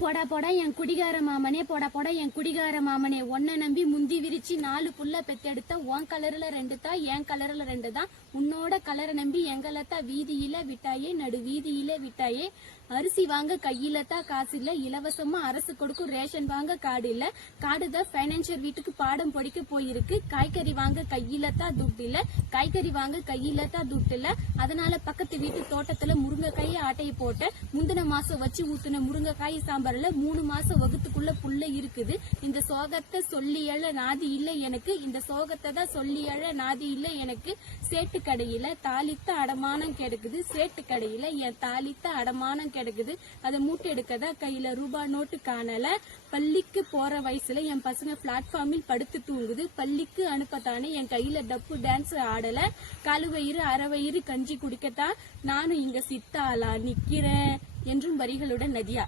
போடா போடா என் குடிகார மாமனே, போடா போடா என் குடிகார மாமனே, ஒன்ன நம்பி முந்தி விரிச்சு 4 புள்ள பெத்தெடுத்தா, உன் கலர்ல 2 தான், என் கலர்ல 2 தான், உன்னோட கலரை நம்பி எங்களைத்தான் வீதியில விட்டாயே, நடு வீதியில விட்டாயே, அரிசி வாங்க கையில தான் காசு இல்ல, இலவசமா அரசு கொடுக்கும் ரேஷன் வாங்க கார்டு இல்ல, கார்டுதான் பைனான்சியர் வீட்டுக்கு பாடம் படிக்க போயிருக்கு, காய்கறி வாங்க கையில தான் துட்டு இல்ல, காய்கறி வாங்க கையில தான் துட்டு இல்ல, அதனால பக்கத்து வீட்டு தோட்டத்துல முருங்கைக்காயை ஆட்டையை போட்ட, முந்தின மாசம் வச்சு ஊத்துன முருங்கைக்காய் சாம்பார்ல 3 மாசம் வகுத்துக்குள்ள புள்ள இருக்குது, இந்த சோகத்தை சொல்லி எழ நாதி இல்ல எனக்கு, இந்த சோகத்தை தான் சொல்லி எழ நாதி இல்ல எனக்கு, சேட்டு கடையில தாளித்த அடமானம் கிடக்குது, சேட்டு கடையில என் தாளித்த அடமானம் கிடக்குது, அதை மூட்டை எடுக்கதான் கையில ரூபாய் நோட்டு காணல, பள்ளிக்கு போற வயசுல என் பசங்க பிளாட்ஃபார்மில் படுத்து தூங்குது, பள்ளிக்கு அனுப்பத்தானே என் கையில டப்பு டான்ஸ் ஆடல, காலுவயிறு அறவயிறு கஞ்சி குடிக்கத்தான் நானும் இங்க சித்தாளா நிக்கிறேன் என்றும் வரிகளுடன் நதியா.